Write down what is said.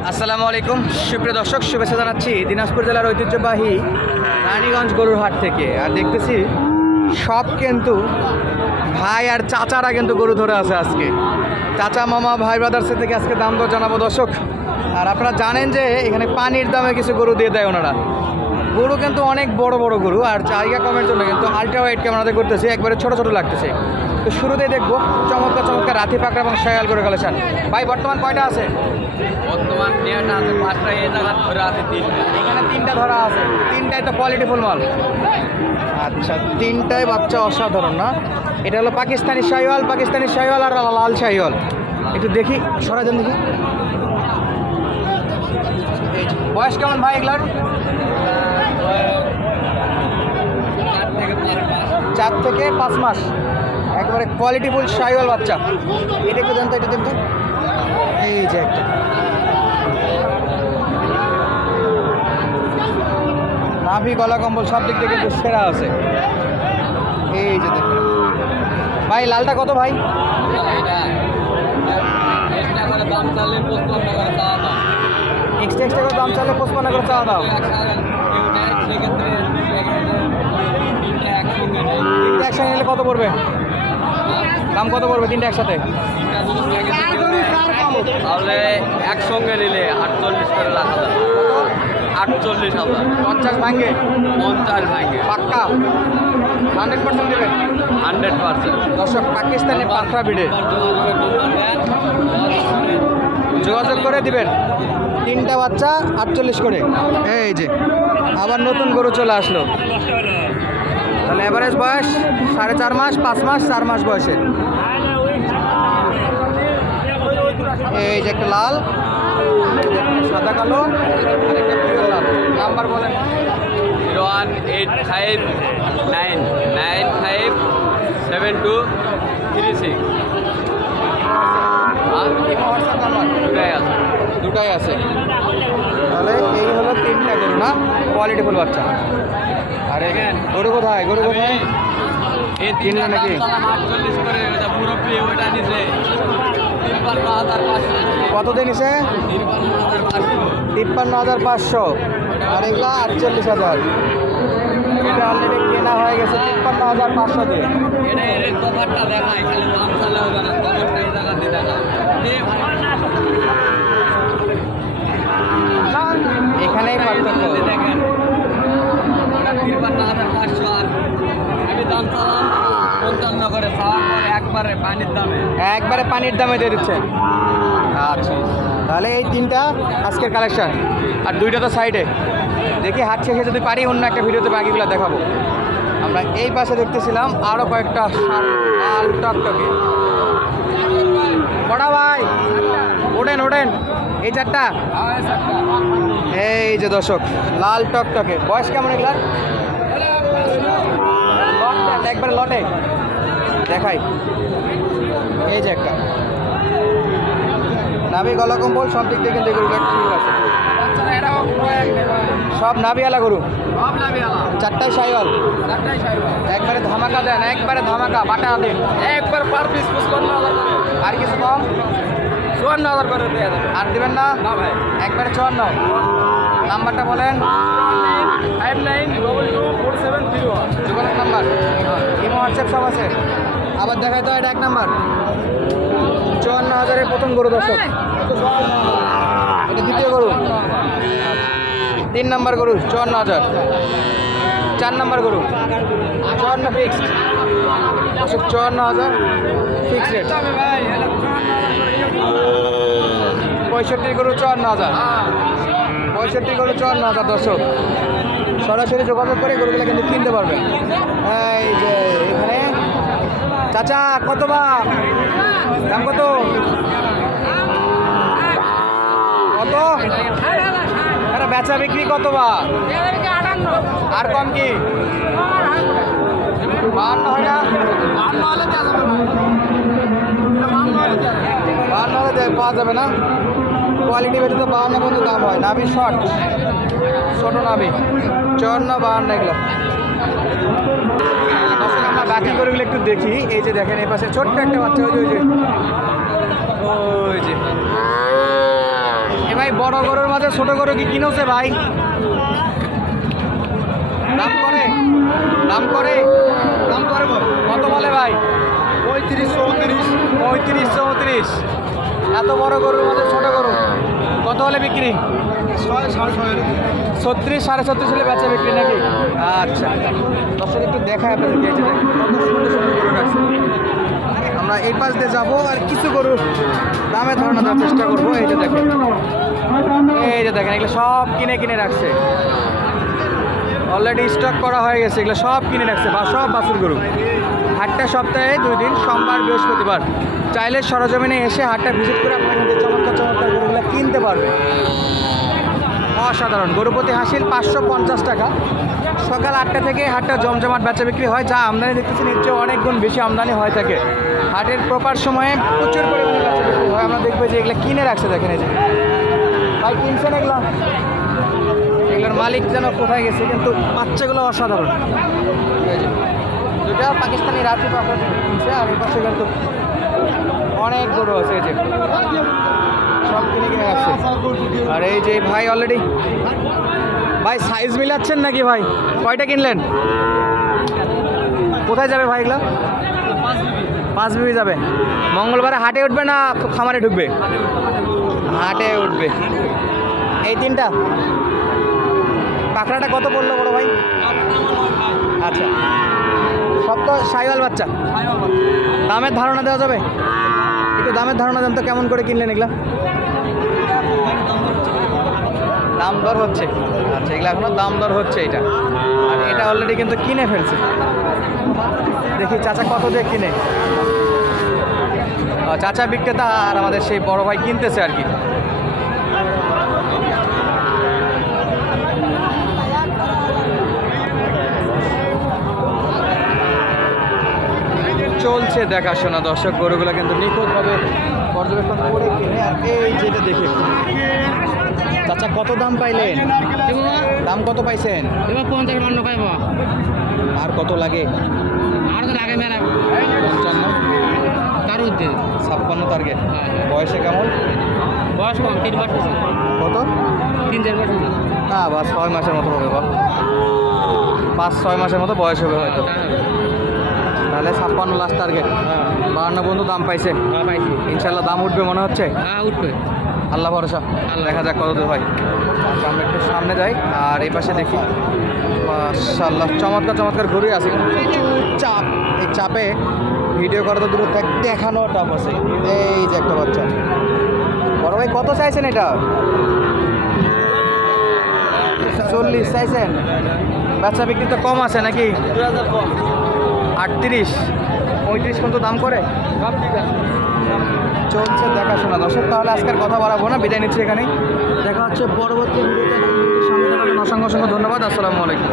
আসসালামু আলাইকুম। সুপ্রিয় দর্শক, শুভেচ্ছা জানাচ্ছি দিনাজপুর জেলার ঐতিহ্যবাহী রানীগঞ্জ গরুর হাট থেকে। আর দেখতেছি, সব কিন্তু ভাই আর চাচারা কিন্তু গরু ধরে আছে আজকে। চাচা, মামা, ভাই ব্রাদার্সের থেকে আজকে দাম দর জানাব দর্শক। আর আপনারা জানেন যে এখানে পানির দামে কিছু গরু দিয়ে দেয় ওনারা। গরু কিন্তু অনেক বড় বড় গরু, আর জায়গা কমের জন্য কিন্তু আলট্রা ওয়াইড ক্যামেরাতে করতেছে একবারে ছোট ছোট লাগতেছে। তো শুরুতেই দেখব। চমৎকার চমৎকার রাতি পাকড়া এবং শায়াল করে কালেকশন। ভাই বর্তমান কয়টা আছে? বর্তমান নেওয়াটা আছে পাঁচটা এই জায়গা ধরে আছে তিনটা। এখানে তিনটা ধরা আছে। তিনটাই তো কোয়ালিটি ফুল মাল। আচ্ছা তিনটাই বাচ্চা অসাধারণ না? এটা হলো পাকিস্তানি শাহিওয়াল পাকিস্তানি শাহিওয়াল আর লাল শাহিওয়াল একটু দেখি সরা যান দেখি। বয়স কেমন ভাই এগুলার? চার থেকে পাঁচ মাস। একবারে কোয়ালিটি ফুল শাহিওয়াল বাচ্চা। এটা একটু দেন তো, এটা দেন তো। এই যে একটা। নাভি গলা কম্বল সব দিক থেকে সেরা আছে। এই যে ভাই, লালটা কত ভাই? এক্সট্রা এক্সট্রা করে দাম চালে পঁচপান্ন করে চাওয়া দাও। একসঙ্গে নিলে কত পড়বে? দাম কত পড়বে তিনটা একসাথে? তাহলে একসঙ্গে নিলে আটচল্লিশ করে যাবে আটচল্লিশ হাজার। পঞ্চাশ ভাঙ্গে পঞ্চাশ ভাঙে। পাক্কা? হান্ড্রেড পার্সেন্ট দেবেন? Hundred percent. দর্শক পাকিস্তানি পাখরা বিড়ে যোগাযোগ করে দিবেন। তিনটা বাচ্চা আটচল্লিশ করে। এই যে আবার নতুন গরু চলে আসলো। তাহলে এভারেজ বয়স সাড়ে চার মাস পাঁচ মাস চার মাস বয়সের। এই যে একটা লাল সাদা কালো আর একটা পিওর লাল। নাম্বার বলেন। Zero one eight five nine nine five seven two three six. দুটাই আছে। দুটাই আছে। তাহলে এই হলো তিনটা গরু না? কোয়ালিটি ফুল বাচ্চা। আর গরু কোথায়? গরু কোথায়? কিনলে নাকি? কত দিয়ে নিছে। তিপ্পান্ন হাজার পাঁচশো। আর এগুলা আটচল্লিশ হাজার। এটা অলরেডি কেনা হয়ে গেছে তিপ্পান্ন হাজার পাঁচশো দিয়ে এটা এর কভারটা দেখায় খালি দাম চালে হবে না কভারটা এই জায়গাতে দেখায় দে ভাই। এখানেই পার্থক্য এই দেখেন ওটা তিপ্পান্ন হাজার পাঁচশো আর আমি দাম চালাম পঞ্চান্ন করে একবারে পানির দামে। একবারে পানির দামে দিয়ে দিচ্ছে। আচ্ছা। তাহলে এই তিনটা আজকের কালেকশন আর দুইটা তো সাইডে দেখি হাট শেষে যদি পারি অন্য একটা ভিডিওতে বাকিগুলো দেখাবো। আমরা এই পাশে দেখতেছিলাম আরও কয়েকটা লাল টকটকে। কটা ভাই ওঠেন ওঠেন। এই চারটা। এই যে দর্শক লাল টকটকে। বয়স কেমন এগুলার? লট দেন, একবারে লটে। দেখাই এই যে একটা। নাভি গলা কম্বল সব দিক থেকে কিন্তু এগুলো ঠিক আছে সব নাভিওয়ালা গরু। চারটাই সাইওয়াল। একবারে ধামাকা দেন একবারে ধামাকা বাটা দেন একবার পার পিস পঁচপান্ন হাজার আর কিছু কম? চুয়ান্ন হাজার করে আর দেবেন না? একবারে চুয়ান্ন। নাম্বারটা বলেন। Five nine double two four seven three one যোগাযোগ নাম্বার। ইমো হোয়াটসঅ্যাপ সব আছে? আবার দেখাই তো এটা এক নাম্বার। চুয়ান্ন হাজারের প্রথম গরু দর্শক। এটা দ্বিতীয় গরু। তিন নাম্বার গরু চুয়ান্ন হাজার। চার নাম্বার গরু চুয়ান্ন ফিক্সড দর্শক চুয়ান্ন হাজার ফিক্স রেট পঁয়ষট্টি গরু চুয়ান্ন হাজার। পঁয়ষট্টি গরু চুয়ান্ন হাজার দর্শক। সরাসরি যোগাযোগ করে গরুগুলো কিন্তু কিনতে পারবেন এই যে এখানে, চাচা, কত বা? দাম কত? কত? আরে বেচা বিক্রি কত বা? আর কম কি? বাহান্ন হয় না? বাহান্ন হলে পাওয়া যাবে না? কোয়ালিটি বেশি তো বাহান্ন পর্যন্ত দাম হয়। নাভি শর্ট। ছোট নাভি। চুয়ান্ন, বাহান্ন এগুলো। আমরা বাকি গরুগুলো একটু দেখি। এই যে দেখেন, এই পাশে ছোট্ট একটা বাচ্চা ওই যে। ওই যে। যে ভাই, বড় গরুর মাঝে ছোট গরু কি কিনেছে ভাই? দাম করে। দাম করে। দাম করে। কত বলে ভাই? পঁয়ত্রিশ, চৌত্রিশ। পঁয়ত্রিশ, চৌত্রিশ। এত বড় গরুর মাঝে ছোট গরু? কত হলে বিক্রি? ছত্রিশ সাড়ে ছত্রিশ হলে বেচা বিক্রি নাকি? আচ্ছা। দর্শক একটু দেখায় আপনাদেরকে এই যে কত সুন্দর সুন্দর গরু রাখছে আমরা এই পাশ দিয়ে যাব আর কিছু গরু দামে ধারণা দেওয়ার চেষ্টা করব। এই যে দেখেন। এই যে দেখেন এগুলো সব কিনে কিনে রাখছে। অলরেডি স্টক করা হয়ে গেছে, এগুলো সব কিনে রাখছে, বা সব বাছুর গরু। হাটটা সপ্তাহে দুই দিন, সোমবার, বৃহস্পতিবার। চাইলে সরজমিনে এসে হাটটা ভিজিট করে আপনারা কিন্তু চমৎকার চমৎকার গরুগুলো কিনতে পারবে। অসাধারণ। গরুপতি হাসিল পাঁচশো পঞ্চাশ টাকা। সকাল আটটা থেকে হাটটা জমজমাট বেচা বিক্রি হয়, যা আমদানি দেখতেছি এর অনেক গুণ বেশি আমদানি হয়ে থাকে। হাটের প্রপার সময়ে প্রচুর পরিমাণে বেচা বিক্রি হয়। আমরা দেখব যে এগুলো কিনে রাখছে দেখেন এই যে। ভাই, কিনছেন এগুলো? এগুলোর মালিক যেন কোথায় গেছে, কিন্তু বাচ্চাগুলো অসাধারণ। দুটা পাকিস্তানি রাত্রি পাখা আর এই পাশে কিন্তু অনেক গরু আছে এই যে। সব কিনে কিনে রাখছে আর এই যে ভাই অলরেডি ভাই সাইজ মিলাচ্ছেন নাকি ভাই? কয়টা কিনলেন? কোথায় যাবে ভাই এগুলো? পাঁচ বিবি যাবে। মঙ্গলবারে হাটে উঠবে না খামারে ঢুকবে? হাটে উঠবে। এই তিনটা? পাখড়াটা কত পড়ল বড় ভাই? আচ্ছা। সব তো সাইওয়াল বাচ্চা। দামের ধারণা দেওয়া যাবে? একটু দামের ধারণা দেন তো, কেমন করে কিনলেন এগুলা? দাম দর হচ্ছে। আচ্ছা এগুলো এখনও দাম দর হচ্ছে এটা। আর এটা অলরেডি কিন্তু কিনে ফেলছে। দেখি চাচা কত দিয়ে কিনে? চাচা বিক্রেতা আর আমাদের সেই বড় ভাই কিনতেছে আর কি। চলছে দেখাশোনা দর্শক গরুগুলো কিন্তু নিখুঁতভাবে পর্যবেক্ষণ করে কিনে আর এই যেটা দেখে। চাচা কত দাম পাইলেন? দাম কত পাইছেন? পঞ্চাশ মান্য খাইব আর কত লাগে? আর তো লাগে মেলা। পঞ্চান্ন তার উদ্দে ছাপ্পান্ন টার্গেট বয়সে কেমন? বয়স কম তিন হয়েছে। কত? তিন চার হয়েছে। না বা ছয় মাসের মতো হবে বা পাঁচ ছয় মাসের মতো বয়স হবে হয়তো। তাহলে ছাপ্পান্ন লাস্ট টার্গেট বাহান্ন বন্ধু দাম পাইছে। পাইছি ইনশাল্লাহ দাম উঠবে মনে হচ্ছে? হ্যাঁ উঠবে। আল্লাহ ভরসা। আল্লাহ। দেখা যাক কত দূর হয়। আচ্ছা আমরা একটু সামনে যাই আর এই পাশে দেখি। মাশাল্লাহ চমৎকার চমৎকার ঘুরে আছে। প্রচুর চাপ। এই চাপে ভিডিও করা তো দূর থাক দেখানো টাপ আছে। এই যে একটা বাচ্চা। বড় ভাই কত চাইছেন এটা? চল্লিশ চাইছেন। বাচ্চা বিক্রি তো কম আছে নাকি? দু হাজার কম। আটত্রিশ। পঁয়ত্রিশ পর্যন্ত দাম করে? চলছে দেখাশোনা। দর্শক, তাহলে আজকের কথা বাড়াবো না, বিদায় নিচ্ছি এখানেই। দেখা হচ্ছে পরবর্তী ভিডিওতে। অসংখ্য অসংখ্য ধন্যবাদ। আসসালামু আলাইকুম।